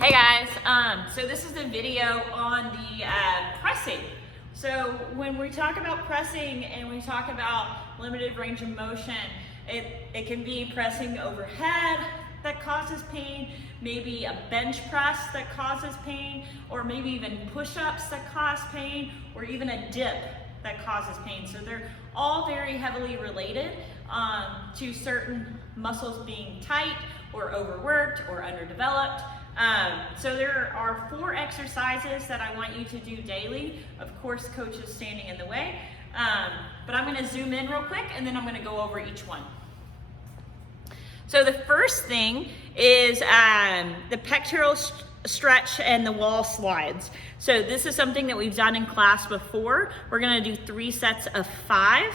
Hey guys, so this is a video on the pressing. So when we talk about pressing and we talk about limited range of motion, it can be pressing overhead that causes pain, maybe a bench press that causes pain, or maybe even push-ups that cause pain, or even a dip that causes pain. So they're all very heavily related to certain muscles being tight or overworked or underdeveloped. So there are 4 exercises that I want you to do daily. Of course, coach is standing in the way, but I'm gonna zoom in real quick and then I'm gonna go over each one. So the first thing is the pectoral stretch and the wall slides. So this is something that we've done in class before. We're gonna do 3 sets of 5.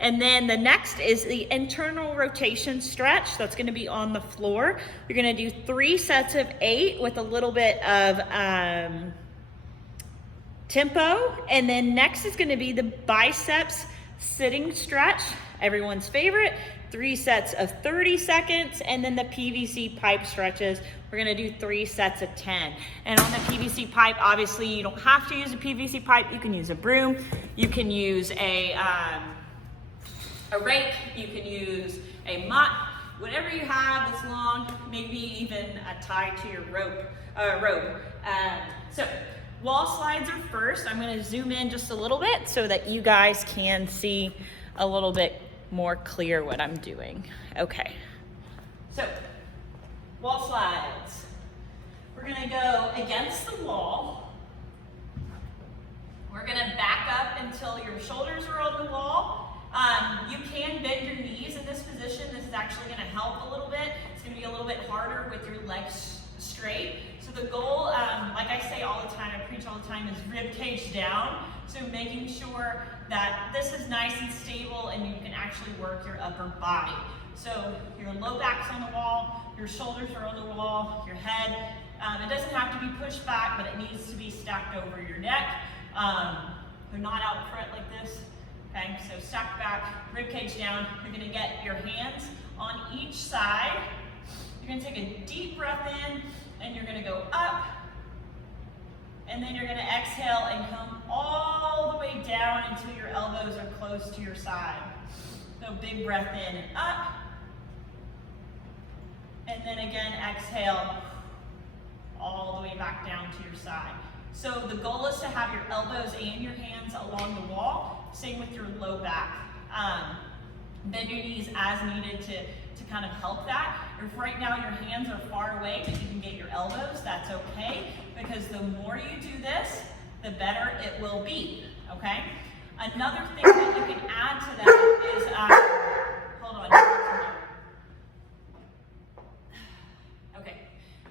And then the next is the internal rotation stretch. That's gonna be on the floor. You're gonna do 3 sets of 8 with a little bit of tempo. And then next is gonna be the biceps sitting stretch, everyone's favorite. 3 sets of 30 seconds, and then the PVC pipe stretches. We're gonna do 3 sets of 10. And on the PVC pipe, obviously you don't have to use a PVC pipe. You can use a broom. You can use a rake, you can use a mop, whatever you have that's long, maybe even a tie to your rope. So wall slides are first. I'm gonna zoom in just a little bit so that you guys can see a little bit more clear what I'm doing. Okay, so wall slides. We're gonna go against the wall. We're gonna back up until your shoulders are on the wall. You can bend your knees in this position. This is actually gonna help a little bit. It's gonna be a little bit harder with your legs straight. So the goal, like I say all the time, I preach all the time, is rib cage down. So making sure that this is nice and stable and you can actually work your upper body. So your low back's on the wall, your shoulders are on the wall, your head. It doesn't have to be pushed back, but it needs to be stacked over your neck. They're not out front like this. Okay, so stack back, rib cage down. You're gonna get your hands on each side. You're gonna take a deep breath in and you're gonna go up. And then you're gonna exhale and come all the way down until your elbows are close to your side. So big breath in and up. And then again, exhale all the way back down to your side. So the goal is to have your elbows and your hands along the wall. Same with your low back. Bend your knees as needed to kind of help that. If right now your hands are far away, but you can get your elbows, that's okay, because the more you do this, the better it will be, okay? Another thing that you can add to that is, hold on. Okay,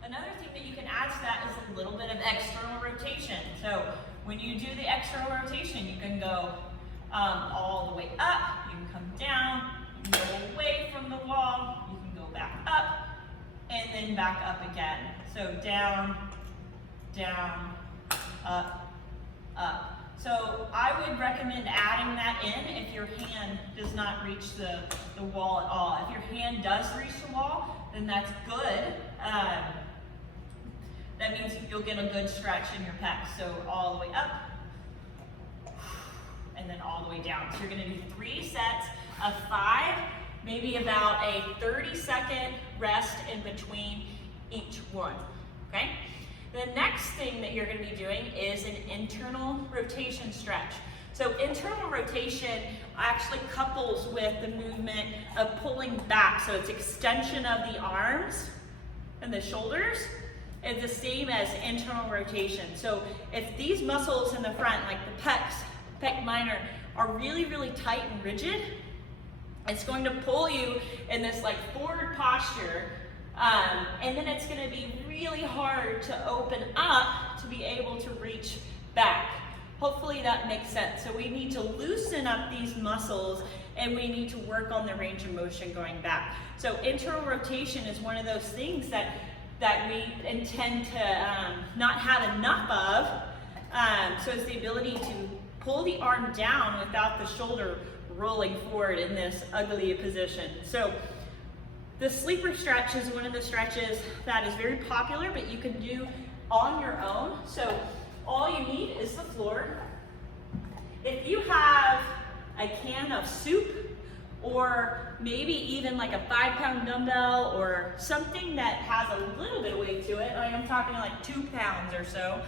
another thing that you can add to that is a little bit of external rotation. So when you do the external rotation, you can go all the way up, you can come down, you can go away from the wall, you can go back up, and then back up again. So down, down, up, up. So I would recommend adding that in if your hand does not reach the wall at all. If your hand does reach the wall, then that's good. That means you'll get a good stretch in your pecs. So all the way up, and then all the way down. So you're gonna do 3 sets of 5, maybe about a 30-second rest in between each one, okay? The next thing that you're gonna be doing is an internal rotation stretch. So internal rotation actually couples with the movement of pulling back. So it's extension of the arms and the shoulders. It's the same as internal rotation. So if these muscles in the front, like the pecs, pec minor, are really, really tight and rigid, it's going to pull you in this like forward posture, and then it's gonna be really hard to open up to be able to reach back. Hopefully that makes sense. So we need to loosen up these muscles and we need to work on the range of motion going back. So internal rotation is one of those things that we intend to not have enough of. So it's the ability to pull the arm down without the shoulder rolling forward in this ugly position. So The sleeper stretch is one of the stretches that is very popular, but you can do on your own. So all you need is the floor. If you have a can of soup, or maybe even like a 5-pound dumbbell or something that has a little bit of weight to it, like I'm talking like 2 pounds or so,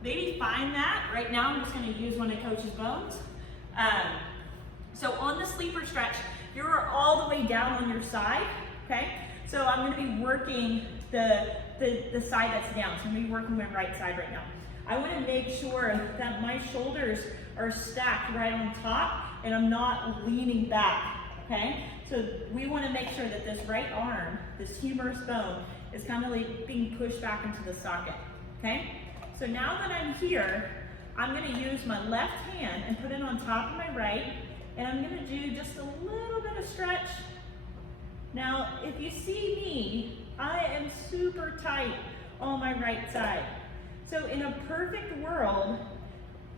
maybe find that. Right now I'm just gonna use one of Coach's bones. So on the sleeper stretch, you're all the way down on your side, okay? So I'm gonna be working the side that's down. So I'm gonna be working my right side right now. I wanna make sure that my shoulders are stacked right on top and I'm not leaning back, okay? So we wanna make sure that this right arm, this humerus bone, is kind of like being pushed back into the socket, okay? So now that I'm here, I'm gonna use my left hand and put it on top of my right, and I'm gonna do just a little bit of stretch. Now, if you see me, I am super tight on my right side. So in a perfect world,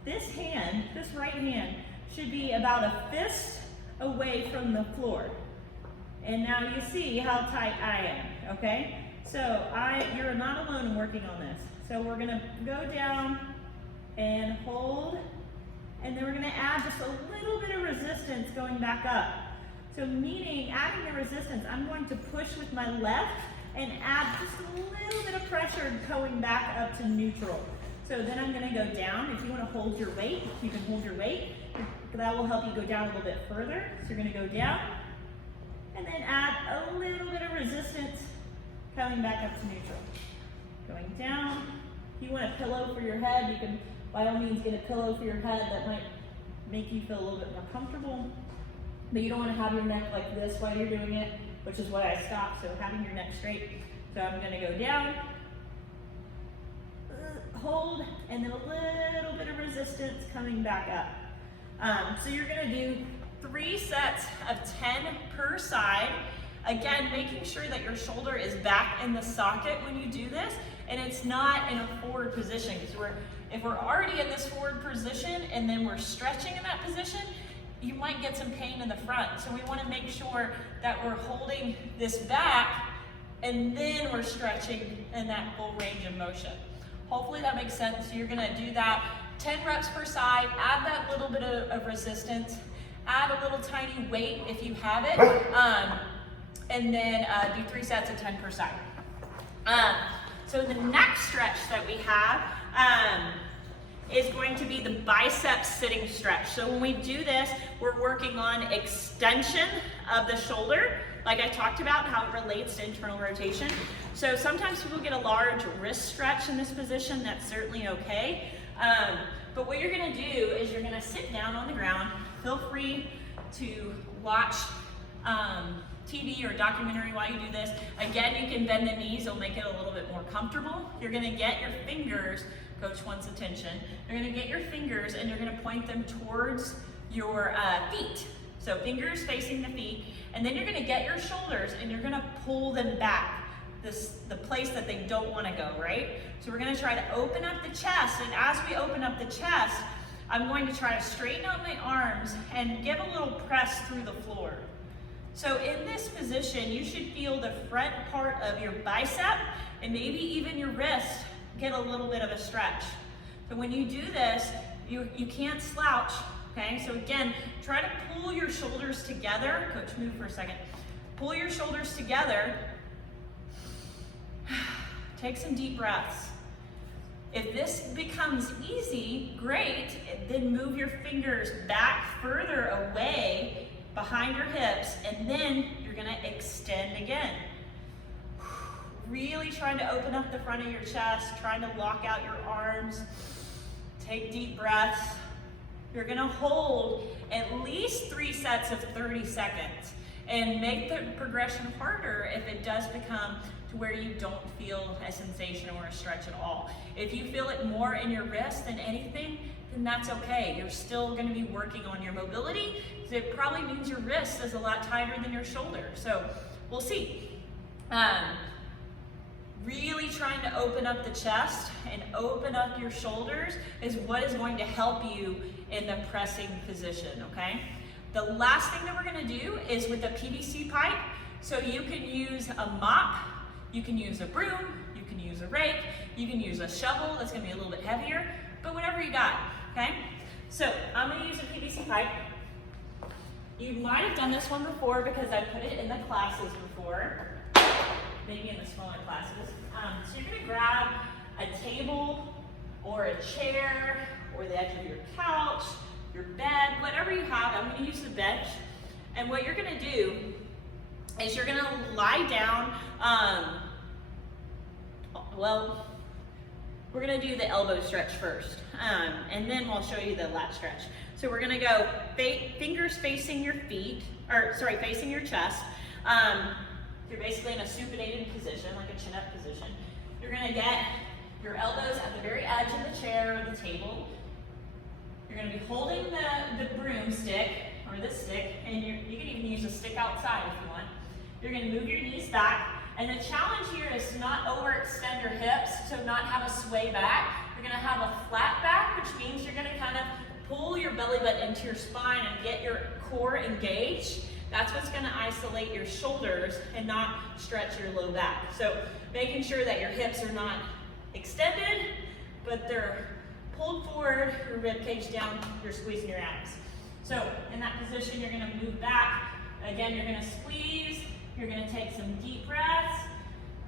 this hand, this right hand, should be about a fist away from the floor. And now you see how tight I am, okay? So you're not alone in working on this. So we're gonna go down and hold, and then we're gonna add just a little bit of resistance going back up. So meaning, adding the resistance, I'm going to push with my left and add just a little bit of pressure going back up to neutral. So then I'm gonna go down. If you wanna hold your weight, you can hold your weight. That will help you go down a little bit further. So you're gonna go down, and then add a little bit of resistance coming back up to neutral. Going down. If you want a pillow for your head, you can by all means get a pillow for your head. That might make you feel a little bit more comfortable. But you don't want to have your neck like this while you're doing it, which is why I stopped, so having your neck straight. So I'm gonna go down, hold, and then a little bit of resistance coming back up. So you're gonna do 3 sets of 10 per side. Again, making sure that your shoulder is back in the socket when you do this, and it's not in a forward position, because if we're already in this forward position and then we're stretching in that position, you might get some pain in the front. So we want to make sure that we're holding this back and then we're stretching in that full range of motion. Hopefully that makes sense. So you're going to do that 10 reps per side, add that little bit of resistance, add a little tiny weight if you have it, and then do 3 sets of 10 per side. So the next stretch that we have is going to be the bicep sitting stretch. So when we do this, we're working on extension of the shoulder, like I talked about, how it relates to internal rotation. So sometimes people get a large wrist stretch in this position. That's certainly okay. But what you're gonna do is you're gonna sit down on the ground. Feel free to watch TV or documentary while you do this. Again, you can bend the knees, it'll make it a little bit more comfortable. You're gonna get your fingers, Coach wants attention, you're gonna get your fingers and you're gonna point them towards your feet. So fingers facing the feet, and then you're gonna get your shoulders and you're gonna pull them back, the place that they don't wanna go, right? So we're gonna try to open up the chest, and as we open up the chest, I'm going to try to straighten out my arms and give a little press through the floor. So in this position, you should feel the front part of your bicep and maybe even your wrist get a little bit of a stretch. So when you do this, you can't slouch, okay? So again, try to pull your shoulders together. Coach, move for a second. Pull your shoulders together. Take some deep breaths. If this becomes easy, great, then move your fingers back further away behind your hips, and then you're gonna extend again. Really trying to open up the front of your chest, trying to lock out your arms. Take deep breaths. You're gonna hold at least 3 sets of 30 seconds and make the progression harder if it does become to where you don't feel a sensation or a stretch at all. If you feel it more in your wrist than anything, then that's okay. You're still gonna be working on your mobility, because it probably means your wrist is a lot tighter than your shoulder. So we'll see. Really trying to open up the chest and open up your shoulders is what is going to help you in the pressing position, okay? The last thing that we're gonna do is with the PVC pipe, So you can use a mop, you can use a broom, you can use a rake, you can use a shovel that's gonna be a little bit heavier, but whatever you got, okay? So I'm gonna use a PVC pipe. You might have done this one before because I put it in the classes before, maybe in the smaller classes. So you're gonna grab a table or a chair or the edge of your couch, your bed, whatever you have. I'm gonna use the bench. And what you're gonna do is you're gonna lie down, well, we're gonna do the elbow stretch first, and then we'll show you the lat stretch. So we're gonna go fingers facing your feet, or sorry, facing your chest. You're basically in a supinated position, like a chin-up position. You're gonna get your elbows at the very edge of the chair or the table. You're gonna be holding the broomstick, or this stick, and you can even use a stick outside if you want. You're gonna move your knees back, and the challenge here is to not overextend your hips, to not have a sway back. You're gonna have a flat back, which means you're gonna kind of pull your belly button into your spine and get your core engaged. That's what's gonna isolate your shoulders and not stretch your low back. So making sure that your hips are not extended, but they're pulled forward, your rib cage down, you're squeezing your abs. So in that position, you're gonna move back. Again, you're gonna squeeze, you're gonna take some deep breaths,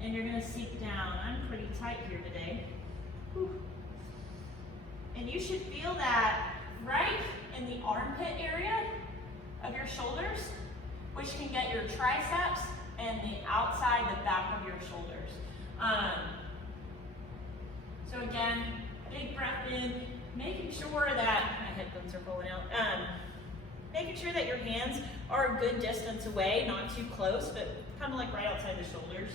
and you're gonna sink down. I'm pretty tight here today. Whew. And you should feel that right in the armpit area of your shoulders, which can get your triceps and the outside, the back of your shoulders. So again, big breath in, making sure that, my headphones are pulling out, making sure that your hands are a good distance away, not too close, but kind of like right outside the shoulders.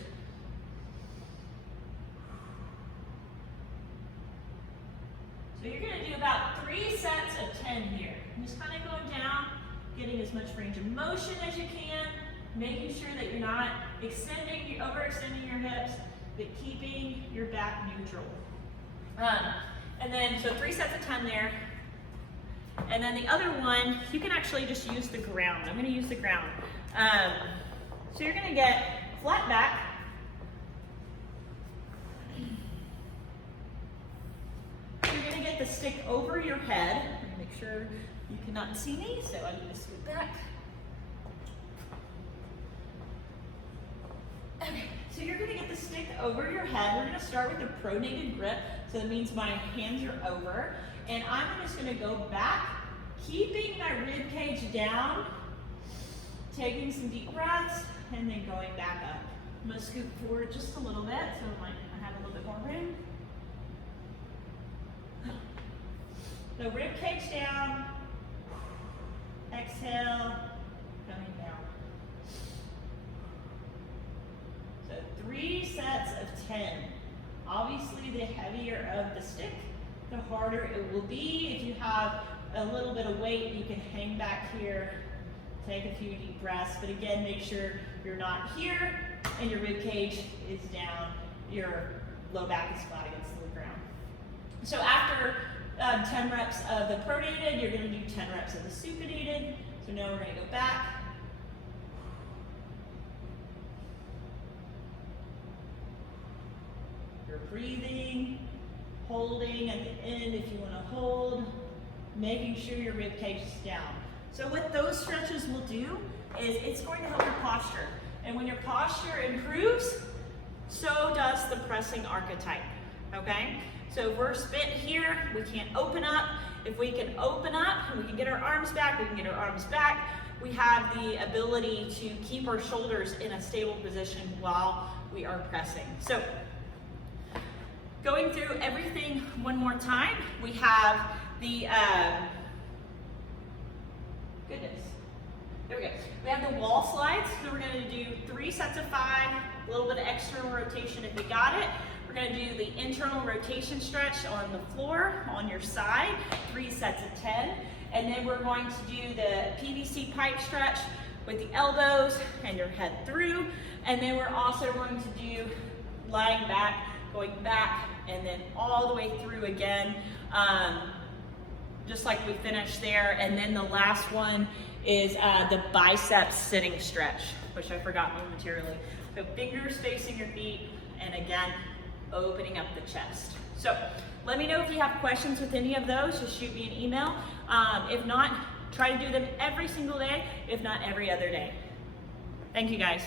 So you're gonna do about 3 sets of 10 here. Just kind of going down, getting as much range of motion as you can, making sure that you're not overextending your hips, but keeping your back neutral. And then, so 3 sets of 10 there. And then the other one, you can actually just use the ground. I'm gonna use the ground. So you're gonna get flat back. You're gonna get the stick over your head. I'm gonna make sure you cannot see me, so I'm gonna scoot back. Okay, so you're gonna get the stick over your head. We're gonna start with a pronated grip. So that means my hands are over. And I'm just gonna go back, keeping my rib cage down, taking some deep breaths, and then going back up. I'm gonna scoot forward just a little bit so I have a little bit more room. So rib cage down, exhale, coming down. So 3 sets of 10. Obviously, the heavier of the stick, the harder it will be. If you have a little bit of weight, you can hang back here, take a few deep breaths, but again, make sure you're not here and your rib cage is down, your low back is flat against the ground. So after 10 reps of the pronated, you're gonna do 10 reps of the supinated. So now we're gonna go back. You're breathing, holding at the end if you wanna hold, making sure your rib cage is down. So what those stretches will do is it's going to help your posture. And when your posture improves, so does the pressing archetype, okay? So if we're spent here, we can't open up. If we can open up and we can get our arms back, we can get our arms back. We have the ability to keep our shoulders in a stable position while we are pressing. So going through everything one more time, we have the, there we go. We have the wall slides, so we're gonna do 3 sets of 5, a little bit of external rotation if we got it. We're gonna do the internal rotation stretch on the floor, on your side, 3 sets of 10. And then we're going to do the PVC pipe stretch with the elbows and your head through. And then we're also going to do lying back, going back, and then all the way through again, just like we finished there. And then the last one is the biceps sitting stretch. which I forgot momentarily. So fingers facing your feet, and again, opening up the chest. So let me know if you have questions with any of those, just shoot me an email. If not, try to do them every single day, if not every other day. Thank you guys.